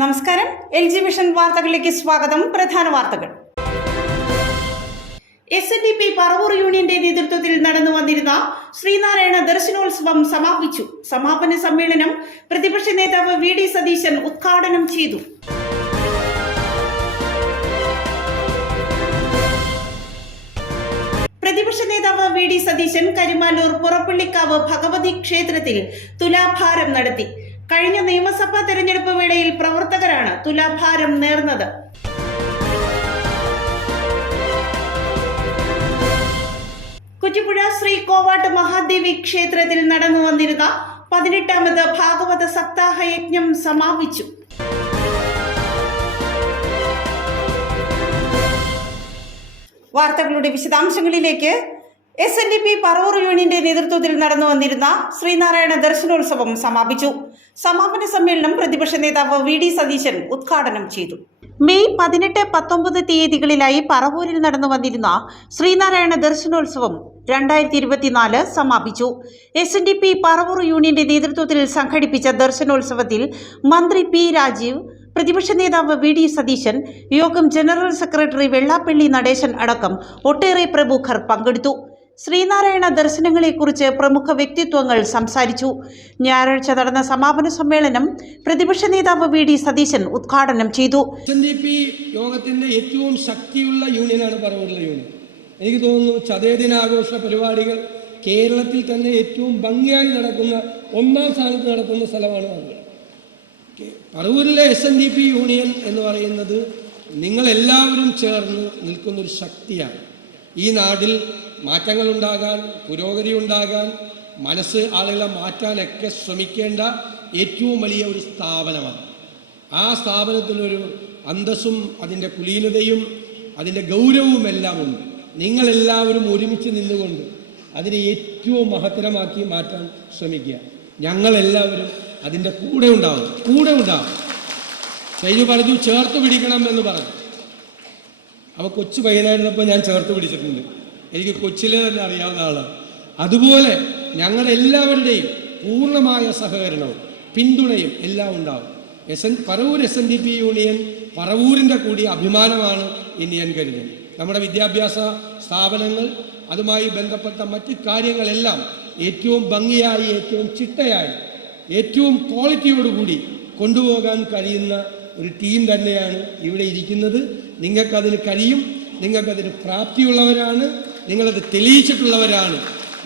നമസ്കാരം, LG vision വാർത്തകളിലേക്ക് സ്വാഗതം. പ്രധാന വാർത്തകൾ. SNDP പറവൂർ യൂണിയന്റെ നേതൃത്വത്തിൽ നടന്നു വന്നിരുന്ന ശ്രീനാരായണ ദർശനോത്സവം സമാപിച്ചു. സമാപന സമ്മേളനം പ്രതിപക്ഷ നേതാവ് VD സതീശൻ ഉദ്ഘാടനം ചെയ്തു. പ്രതിപക്ഷ നേതാവ് VD സതീശൻ കരിമാലൂർ പുറപ്പള്ളിക്കാവ് ഭഗവതി ക്ഷേത്രത്തിൽ തുലാഭാരം നടത്തി. കഴിഞ്ഞ നിയമസഭാ തെരഞ്ഞെടുപ്പ് വേളയിൽ പ്രവർത്തകരാണ് തുലാഭാരം നേർന്നത്. കുറ്റിപ്പുഴ ശ്രീ കോവാട്ട് മഹാദേവി ക്ഷേത്രത്തിൽ നടന്നു വന്നിരുന്ന 18ാമത് ഭാഗവത സപ്താഹ യജ്ഞം സമാപിച്ചു. വാർത്തകളുടെ വിശദാംശങ്ങളിലേക്ക്. SNDP പറവൂർ യൂണിയന്റെ നേതൃത്വത്തിൽ നടന്നു വന്നിരുന്ന ശ്രീനാരായണ ദർശനോത്സവം സമാപിച്ചു. സമാപന സമ്മേളനം പ്രതിപക്ഷ നേതാവ് VD സതീശൻ ഉദ്ഘാടനം ചെയ്തു. മെയ് 18, 19 തീയതികളിലായി പറവൂരിൽ നടന്നു വന്നിരുന്ന ശ്രീനാരായണ ദർശനോത്സവം 2024 സമാപിച്ചു. SNDP പറവൂർ യൂണിയന്റെ നേതൃത്വത്തിൽ സംഘടിപ്പിച്ച ദർശനോത്സവത്തിൽ മന്ത്രി P. രാജീവ്, പ്രതിപക്ഷ നേതാവ് VD സതീശൻ, യോഗം ജനറൽ സെക്രട്ടറി വെള്ളാപ്പള്ളി നടേശൻ അടക്കം ഒട്ടേറെ പ്രമുഖർ പങ്കെടുത്തു. ശ്രീനാരായണ ദർശനങ്ങളെക്കുറിച്ച് പ്രമുഖ വ്യക്തിത്വങ്ങൾ സംസാരിച്ചു. ഞായറാഴ്ച നടന്ന സമാപന സമ്മേളനം പ്രതിപക്ഷ നേതാവ് VD സതീശൻ ഉദ്ഘാടനം ചെയ്തു. SNDP യോഗത്തിന്റെ ഏറ്റവും ശക്തിയുള്ള യൂണിയനാണ് പറവൂരിലെ യൂണിയൻ. എനിക്ക് തോന്നുന്നു ചതയദിനാഘോഷ പരിപാടികൾ കേരളത്തിൽ തന്നെ ഏറ്റവും ഭംഗിയായി നടക്കുന്ന 1ാം സ്ഥാനത്ത് നടക്കുന്ന സ്ഥലമാണ് പറവൂർ. പറവൂരിലെ SNDP യൂണിയൻ എന്ന് പറയുന്നത് നിങ്ങളെല്ലാവരും ചേർന്ന് നിൽക്കുന്നൊരു ശക്തിയാണ്. ഈ നാട്ടിൽ മാറ്റങ്ങൾ ഉണ്ടാകാൻ, പുരോഗതി ഉണ്ടാകാൻ, മനസ്സ് ആളുകളെ മാറ്റാനൊക്കെ ശ്രമിക്കേണ്ട ഏറ്റവും വലിയ ഒരു സ്ഥാപനമാണ്. ആ സ്ഥാപനത്തിനൊരു അന്തസ്സും അതിൻ്റെ കുലീനതയും അതിൻ്റെ ഗൗരവവുമെല്ലാം ഉണ്ട്. നിങ്ങളെല്ലാവരും ഒരുമിച്ച് നിന്നുകൊണ്ട് അതിനെ ഏറ്റവും മഹത്തരമാക്കി മാറ്റാൻ ശ്രമിക്കുക. ഞങ്ങളെല്ലാവരും അതിൻ്റെ കൂടെ ഉണ്ടാവും. കഴിഞ്ഞു പറഞ്ഞു ചേർത്ത് പിടിക്കണം എന്ന് പറഞ്ഞു. അപ്പോൾ കൊച്ചു പയ്യനായിരുന്നപ്പോൾ ഞാൻ ചേർത്ത് പിടിച്ചിട്ടുണ്ട്. എനിക്ക് കൊച്ചിലെ തന്നെ അറിയാവുന്ന ആളാണ്. അതുപോലെ ഞങ്ങളെല്ലാവരുടെയും പൂർണ്ണമായ സഹകരണവും പിന്തുണയും എല്ലാം ഉണ്ടാവും. പറവൂർ SNDP യൂണിയൻ പറവൂരിൻ്റെ കൂടി അഭിമാനമാണ് എന്ന് ഞാൻ കരുതുന്നു. നമ്മുടെ വിദ്യാഭ്യാസ സ്ഥാപനങ്ങൾ, അതുമായി ബന്ധപ്പെട്ട മറ്റ് കാര്യങ്ങളെല്ലാം ഏറ്റവും ഭംഗിയായി, ഏറ്റവും ചിട്ടയായി, ഏറ്റവും ക്വാളിറ്റിയോടുകൂടി കൊണ്ടുപോകാൻ കഴിയുന്ന ഒരു ടീം തന്നെയാണ് ഇവിടെ ഇരിക്കുന്നത്. നിങ്ങൾക്കതിന് കഴിയും, നിങ്ങൾക്കതിന് പ്രാപ്തിയുള്ളവരാണ്, നിങ്ങളത് തെളിയിച്ചിട്ടുള്ളവരാണ്.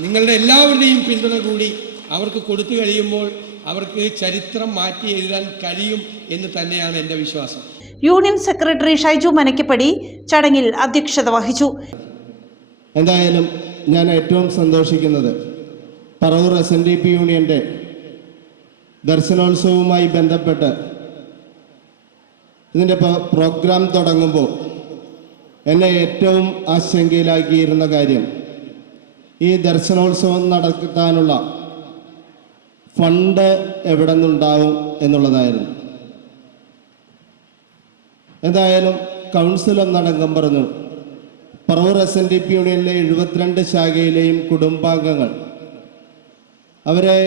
നിങ്ങളുടെ എല്ലാവരുടെയും പിന്തുണ കൂടി അവർക്ക് കൊടുത്തു കഴിയുമ്പോൾ അവർക്ക് ചരിത്രം മാറ്റി എഴുതാൻ കഴിയും എന്ന് തന്നെയാണ് എൻ്റെ വിശ്വാസം. യൂണിയൻ സെക്രട്ടറി ഷൈജു മനക്കിപ്പടി ചടങ്ങിൽ അധ്യക്ഷത വഹിച്ചു. എന്തായാലും ഞാൻ ഏറ്റവും സന്തോഷിക്കുന്നത് പറവൂർ SNDP യൂണിയൻ്റെ ദർശനോത്സവവുമായി ബന്ധപ്പെട്ട് ഇതിൻ്റെ പ്രോഗ്രാം തുടങ്ങുമ്പോൾ എന്നെ ഏറ്റവും ആശങ്കയിലാക്കിയിരുന്ന കാര്യം ഈ ദർശനോത്സവം നടത്താനുള്ള ഫണ്ട് എവിടെ നിന്നുണ്ടാവും എന്നുള്ളതായിരുന്നു. എന്തായാലും കൗൺസിൽ ഒന്നടങ്കം പറഞ്ഞു, പറവൂർ SNDP യൂണിയനിലെ 72 ശാഖയിലെയും കുടുംബാംഗങ്ങൾ അവരെ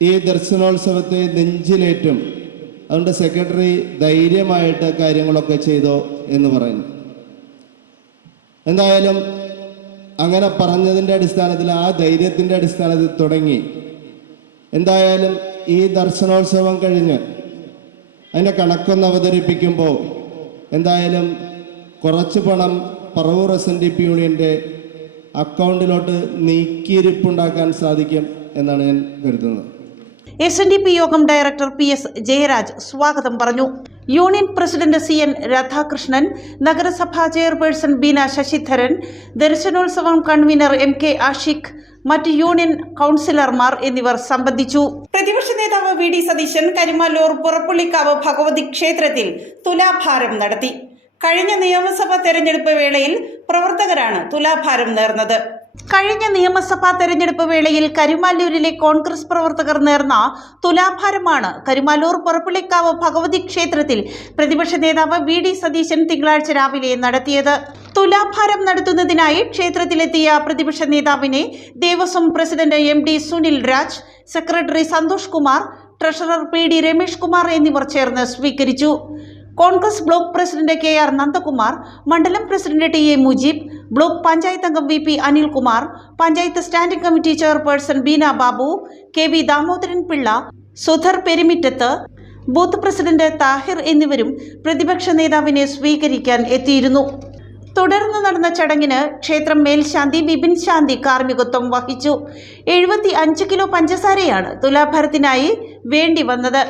ഈ ദർശനോത്സവത്തെ നെഞ്ചിലേറ്റും, അതുകൊണ്ട് സെക്രട്ടറി ധൈര്യമായിട്ട് കാര്യങ്ങളൊക്കെ ചെയ്തോ എന്ന് പറയുന്നു. എന്തായാലും അങ്ങനെ പറഞ്ഞതിൻ്റെ അടിസ്ഥാനത്തിൽ, ആ ധൈര്യത്തിൻ്റെ അടിസ്ഥാനത്തിൽ തുടങ്ങി. എന്തായാലും ഈ ദർശനോത്സവം കഴിഞ്ഞ് അതിൻ്റെ കണക്കൊന്ന് അവതരിപ്പിക്കുമ്പോൾ എന്തായാലും കുറച്ച് പണം പറവൂർ SNDP യൂണിയൻ്റെ അക്കൗണ്ടിലോട്ട് നീക്കിയിരിപ്പുണ്ടാക്കാൻ സാധിക്കും എന്നാണ് ഞാൻ കരുതുന്നത്. SNDP യോഗം ഡയറക്ടർ PS ജയരാജ് സ്വാഗതം പറഞ്ഞു. യൂണിയൻ പ്രസിഡന്റ് CN രാധാകൃഷ്ണൻ, നഗരസഭാ ചെയർപേഴ്സൺ ബീന ശശിധരൻ, ദർശനോത്സവം കൺവീനർ MK ആഷിഖ്, മറ്റ് യൂണിയൻ കൗൺസിലർമാർ എന്നിവർ സംബന്ധിച്ചു. പ്രതിപക്ഷ നേതാവ് VD സതീശൻ കരിമാലൂർ പുറപ്പള്ളിക്കാവ് ഭഗവതി ക്ഷേത്രത്തിൽ തുലാഭാരം നടത്തി. കഴിഞ്ഞ നിയമസഭാ തെരഞ്ഞെടുപ്പ് വേളയിൽ പ്രവർത്തകരാണ് തുലാഭാരം നേർന്നത്. കഴിഞ്ഞ നിയമസഭാ തെരഞ്ഞെടുപ്പ് വേളയിൽ കരുമാല്ലൂരിലെ കോൺഗ്രസ് പ്രവർത്തകർ നേർന്ന തുലാഭാരമാണ് കരുമാല്ലൂർ പുറപ്പള്ളിക്കാവ് ഭഗവതി ക്ഷേത്രത്തിൽ പ്രതിപക്ഷ നേതാവ് വി ഡി സതീശൻ തിങ്കളാഴ്ച രാവിലെ നടത്തിയത്. തുലാഭാരം നടത്തുന്നതിനായി ക്ഷേത്രത്തിലെത്തിയ പ്രതിപക്ഷ നേതാവിനെ Devaswom president MD Sunil Raj, secretary Santhosh Kumar, treasurer PD Ramesh Kumar എന്നിവർ ചേർന്ന് സ്വീകരിച്ചു. Congress block president KR Nandakumar, മണ്ഡലം president TA Mujeeb, block panchayat അംഗം VP Anilkumar, panchayat standing committee chairperson Beena Babu, KV Damodaran Pillai, Sudhar പെരുമിറ്റത്ത്, ബൂത്ത് പ്രസിഡന്റ് താഹിർ എന്നിവരും പ്രതിപക്ഷ നേതാവിനെ സ്വീകരിക്കാൻ എത്തിയിരുന്നു. തുടർന്ന് നടന്ന ചടങ്ങിന് ക്ഷേത്രം മേൽശാന്തി വിപിൻ ശാന്തി കാർമ്മികത്വം വഹിച്ചു. 75 കിലോ പഞ്ചസാരയാണ് തുലാഭാരത്തിനായി വേണ്ടി വന്നത്.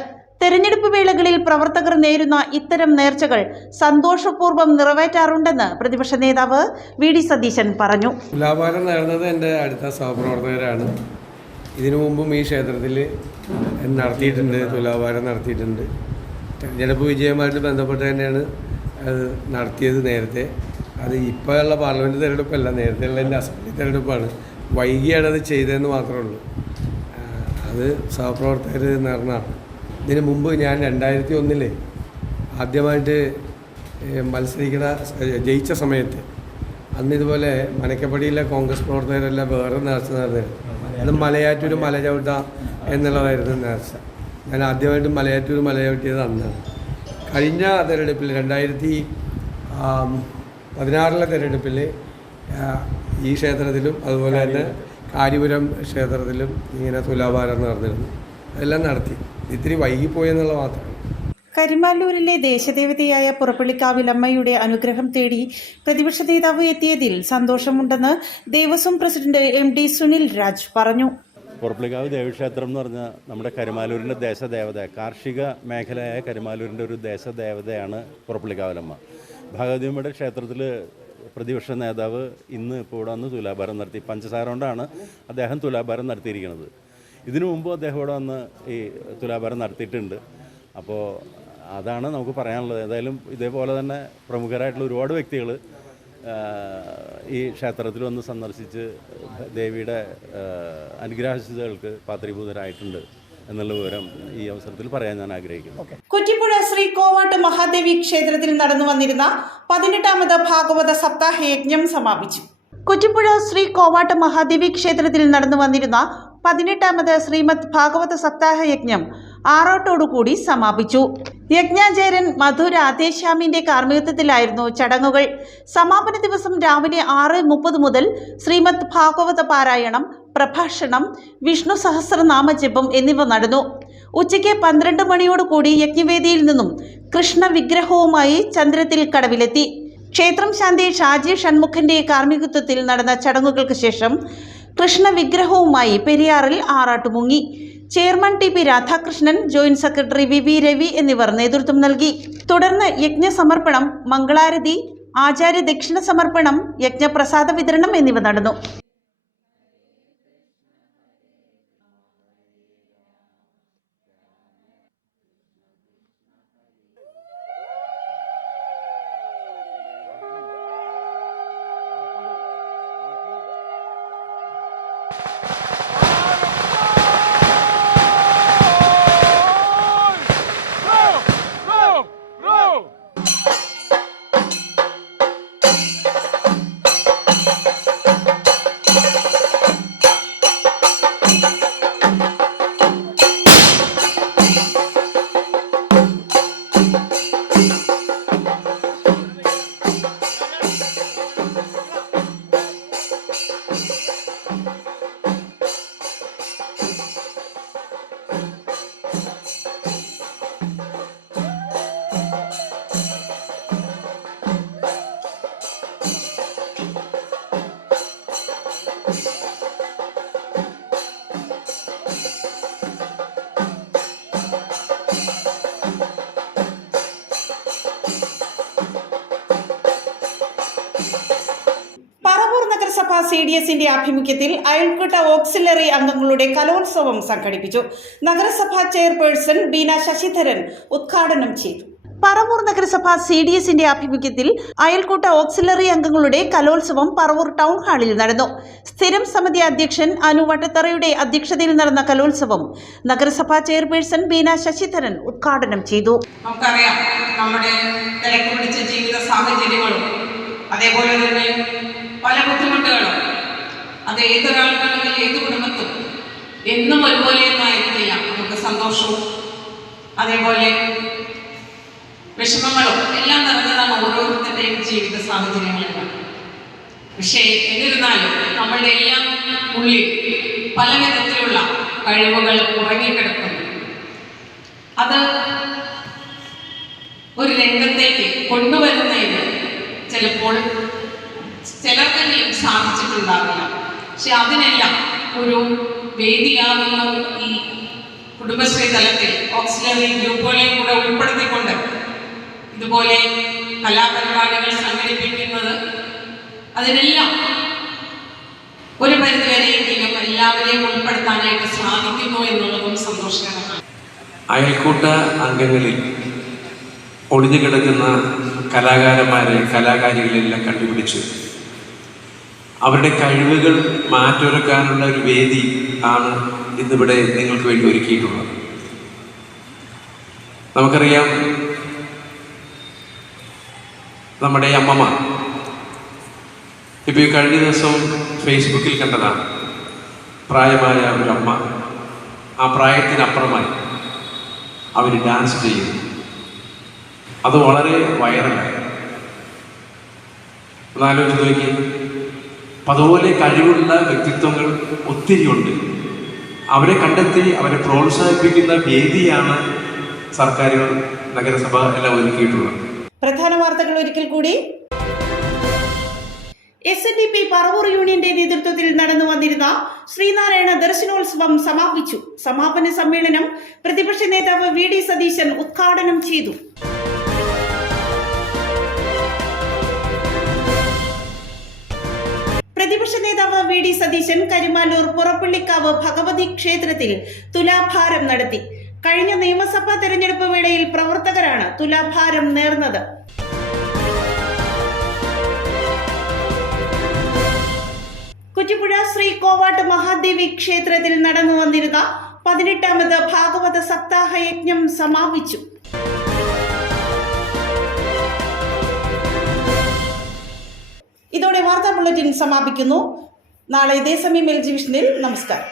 തെരഞ്ഞെടുപ്പ് വേളകളിൽ പ്രവർത്തകർ നേരുന്ന ഇത്തരം നേർച്ചകൾ സന്തോഷപൂർവ്വം നിറവേറ്റാറുണ്ടെന്ന് പ്രതിപക്ഷ നേതാവ് വി ഡി സതീശൻ പറഞ്ഞു. തുലാഭാരം നേർന്നത് എൻ്റെ അടുത്ത സഹപ്രവർത്തകരാണ്. ഇതിനു മുമ്പും ഈ ക്ഷേത്രത്തിൽ നടത്തിയിട്ടുണ്ട്, തുലാഭാരം നടത്തിയിട്ടുണ്ട്. തെരഞ്ഞെടുപ്പ് വിജയവുമായിട്ട് ബന്ധപ്പെട്ട് തന്നെയാണ് അത് നടത്തിയത്. നേരത്തെ അത് ഇപ്പോഴുള്ള പാർലമെൻറ്റ് തിരഞ്ഞെടുപ്പല്ല, നേരത്തെയുള്ള എൻ്റെ അസംബ്ലി തിരഞ്ഞെടുപ്പാണ്. വൈകിയാണ് അത് ചെയ്തതെന്ന് മാത്രമേ ഉള്ളൂ. അത് സഹപ്രവർത്തകർ നേർന്നതാണ്. ഇതിനു മുമ്പ് ഞാൻ 2001 ആദ്യമായിട്ട് ജയിച്ച സമയത്ത് അന്ന് ഇതുപോലെ മനക്കപ്പടിയിലെ കോൺഗ്രസ് പ്രവർത്തകരെല്ലാം വേറെ നേർച്ച നടന്നിരുന്നു. അത് മലയാറ്റൂർ മല ചവിട്ട എന്നുള്ളതായിരുന്നു നേർച്ച. ഞാൻ ആദ്യമായിട്ട് മലയാറ്റൂർ മല ചവിട്ടിയത് അന്നാണ്. കഴിഞ്ഞ തെരഞ്ഞെടുപ്പിൽ 2016 തെരഞ്ഞെടുപ്പിൽ ഈ ക്ഷേത്രത്തിലും അതുപോലെ തന്നെ കാര്യപുരം ക്ഷേത്രത്തിലും ഇങ്ങനെ തുലാഭാരം നടന്നിരുന്നു. അതെല്ലാം നടത്തി. ഇത്തിരി വൈകിപ്പോയെന്നുള്ള മാത്രമാണ്. കരുമാല്ലൂരിലെ ദേശദേവതയായ പുറപ്പള്ളിക്കാവിലമ്മയുടെ അനുഗ്രഹം തേടി പ്രതിപക്ഷ നേതാവ് എത്തിയതിൽ സന്തോഷമുണ്ടെന്ന് ദേവസ്വം പ്രസിഡന്റ് MD സുനിൽ രാജ് പറഞ്ഞു. പുറപ്പള്ളിക്കാവ് ദേവീക്ഷേത്രം എന്ന് പറഞ്ഞാൽ നമ്മുടെ കരുമാല്ലൂരിൻ്റെ ദേശദേവത, കാർഷിക മേഖലയായ കരുമാല്ലൂരിൻ്റെ ഒരു ദേശദേവതയാണ് പുറപ്പള്ളിക്കാവിലമ്മ. ഭഗവതിയമ്മയുടെ ക്ഷേത്രത്തിൽ പ്രതിപക്ഷ നേതാവ് ഇന്ന് ഇപ്പോൾ ഇവിടെ വന്ന് തുലാഭാരം നടത്തി. പഞ്ചസാര കൊണ്ടാണ് അദ്ദേഹം തുലാഭാരം നടത്തിയിരിക്കുന്നത്. ഇതിനു മുമ്പ് അദ്ദേഹം ഇവിടെ വന്ന് ഈ തുലാഭാരം നടത്തിയിട്ടുണ്ട്. അപ്പോൾ അതാണ് നമുക്ക് പറയാനുള്ളത്. ഏതായാലും ഇതേപോലെ തന്നെ പ്രമുഖരായിട്ടുള്ള ഒരുപാട് വ്യക്തികൾ ഈ ക്ഷേത്രത്തിൽ വന്ന് സന്ദർശിച്ച് ദേവിയുടെ അനുഗ്രഹാശിസുകൾക്ക് പാത്രീഭൂതരായിട്ടുണ്ട് എന്നുള്ള വിവരം ഈ അവസരത്തിൽ പറയാൻ ഞാൻ ആഗ്രഹിക്കുന്നു. കുറ്റിപ്പുഴ ശ്രീ കോവാട്ട് മഹാദേവി ക്ഷേത്രത്തിൽ നടന്നു വന്നിരുന്ന 18ാമത് ഭാഗവത സപ്താഹ യജ്ഞം സമാപിച്ചു. കുറ്റിപ്പുഴ ശ്രീ കോവാട്ട് മഹാദേവി ക്ഷേത്രത്തിൽ നടന്നു വന്നിരുന്ന 18ാമത് ശ്രീമദ് ഭാഗവത സപ്താഹ യജ്ഞം ആറാട്ടോടുകൂടി സമാപിച്ചു. യജ്ഞാചാര്യൻ മധു രാധേശ്യാമിന്റെ കാർമ്മികത്വത്തിലായിരുന്നു ചടങ്ങുകൾ. സമാപന ദിവസം രാവിലെ 6:30 മുതൽ ശ്രീമദ് ഭാഗവത പാരായണം, പ്രഭാഷണം, വിഷ്ണു സഹസ്രനാമജപം എന്നിവ നടന്നു. ഉച്ചയ്ക്ക് 12 മണിയോടുകൂടി യജ്ഞവേദിയിൽ നിന്നും കൃഷ്ണ വിഗ്രഹവുമായി ചന്ദ്രത്തിൽ കടവിലെത്തി. ക്ഷേത്രം ശാന്തി ഷാജി ഷൺമുഖന്റെ കാർമ്മികത്വത്തിൽ നടന്ന ചടങ്ങുകൾക്ക് ശേഷം കൃഷ്ണ വിഗ്രഹവുമായി പെരിയാറിൽ ആറാട്ടുമുങ്ങി. Chairman TP Radhakrishnan, joint secretary VV Ravi എന്നിവർ നേതൃത്വം നൽകി. തുടർന്ന് യജ്ഞസമർപ്പണം, മംഗളാരതി, ആചാര്യ ദക്ഷിണ സമർപ്പണം, യജ്ഞപ്രസാദ വിതരണം എന്നിവ നടന്നു. CDSന്റെ ആഭിമുഖ്യത്തിൽ അയൽക്കൂട്ട ഓക്സിലറി അംഗങ്ങളുടെ കലോത്സവം സംഘടിപ്പിച്ചു. നഗരസഭാ ചെയർപേഴ്സൺ ബീന ശശിധരൻ ഉദ്ഘാടനം ചെയ്തു. പറവൂർ നഗരസഭ CDSന്റെ ആഭിമുഖ്യത്തിൽ അയൽക്കൂട്ട ഓക്സിലറി അംഗങ്ങളുടെ കലോത്സവം പറവൂർ ടൗൺ ഹാളിൽ നടന്നു. സ്ഥിരം സമിതി അധ്യക്ഷൻ അനു വട്ടത്തറയുടെ അധ്യക്ഷതയിൽ നടന്ന കലോത്സവം നഗരസഭാ ചെയർപേഴ്സൺ ബീന ശശിധരൻ ഉദ്ഘാടനം ചെയ്തു. നമുക്കറിയാം, നമ്മുടെ തിരക്ക് പിടിച്ച ജീവിത സാഹചര്യങ്ങളും അതേപോലെ തന്നെ പല ബുദ്ധിമുട്ടുകളും അത് ഏതൊരാൾക്കാണെങ്കിൽ ഏത് കുടുംബത്തും എന്നും ഒരുപോലെയൊന്നും ആയിരിക്കില്ല. നമുക്ക് സന്തോഷവും അതേപോലെ വിഷമങ്ങളും എല്ലാം നിറഞ്ഞതാണ് ഓരോരുത്തരുടെയും ജീവിത സാഹചര്യങ്ങളെല്ലാം. പക്ഷേ എന്നിരുന്നാലും നമ്മളുടെ എല്ലാം ഉള്ളിൽ പല വിധത്തിലുള്ള കഴിവുകൾ ഉറങ്ങിക്കിടക്കുന്നു. അത് ഒരു രംഗത്തേക്ക് കൊണ്ടുവരുന്നതിന് ചിലപ്പോൾ ചിലർക്കെങ്കിലും സാധിച്ചിട്ടുണ്ടാവില്ല. പക്ഷെ അതിനെല്ലാം ഒരു വേദിയാകുന്ന ഈ കുടുംബശ്രീ തലത്തിൽ ഓക്സിലറി ഗ്രൂപ്പുകളെയും കൂടെ ഉൾപ്പെടുത്തിക്കൊണ്ട് ഇതുപോലെ കലാപരിപാടികൾ സംഘടിപ്പിക്കുന്നത് അതിനെല്ലാം ഒരു പരിധിവരെയെങ്കിലും എല്ലാവരെയും ഉൾപ്പെടുത്താനായിട്ട് സാധിക്കുന്നു എന്നുള്ളതും സന്തോഷകരമാണ്. അയൽക്കൂട്ട അംഗങ്ങളിൽ ഒളിഞ്ഞു കിടക്കുന്ന കലാകാരികളെല്ലാം കണ്ടുപിടിച്ചു അവരുടെ കഴിവുകൾ മാറ്റൊരുക്കാനുള്ള ഒരു വേദി ആണ് ഇന്നിവിടെ നിങ്ങൾക്ക് വേണ്ടി ഒരുക്കിയിട്ടുള്ളത്. നമുക്കറിയാം, നമ്മുടെ അമ്മമാർ ഇപ്പോൾ ഈ കഴിഞ്ഞ ദിവസം ഫേസ്ബുക്കിൽ കണ്ടതാണ്. പ്രായമായ ഒരു അമ്മ, ആ പ്രായത്തിനപ്പുറമായി അവർ ഡാൻസ് ചെയ്യുന്നു. അത് വളരെ വൈറലായി. ഒന്നാലോചിച്ച് നോക്കി, അതുപോലെ കഴിവുള്ള വ്യക്തിത്വങ്ങൾ ഒത്തിരിയുണ്ട്. അവരെ കണ്ടെത്തി അവരെ പ്രോത്സാഹിപ്പിക്കുന്ന വേദിയാണ് സർക്കാരുകൾ, നഗരസഭ എല്ലാം ഒരുക്കിയിട്ടുള്ളത്. പ്രധാന വാർത്തകൾ ഒരിക്കൽ കൂടി. SNDP പറവൂർ യൂണിയന്റെ നേതൃത്വത്തിൽ നടന്നു വന്നിരുന്ന ശ്രീനാരായണ ദർശനോത്സവം സമാപിച്ചു. സമാപന സമ്മേളനം പ്രതിപക്ഷ നേതാവ് VD സതീശൻ ഉദ്ഘാടനം ചെയ്തു. പ്രതിപക്ഷ നേതാവ് VD സതീശൻ കരിമാലൂർ പുറപ്പള്ളിക്കാവ് ഭഗവതി ക്ഷേത്രത്തിൽ തുലാഭാരം നടത്തി. കഴിഞ്ഞ നിയമസഭാ തെരഞ്ഞെടുപ്പ് വേളയിൽ പ്രവർത്തകരാണ് തുലാഭാരം നേർന്നത്. കുറ്റിപ്പുഴ ശ്രീ കോവാട്ട് മഹാദേവി ക്ഷേത്രത്തിൽ നടന്നു വന്നിരുന്ന 18ാമത് ഭാഗവത സപ്താഹ യജ്ഞം സമാപിച്ചു. ഇതോടെ വാർത്താ ബുള്ളറ്റിൻ സമാപിക്കുന്നു. നാളെ ഇതേ സമയം എൽ ഡിവിഷനിൽ. നമസ്കാരം.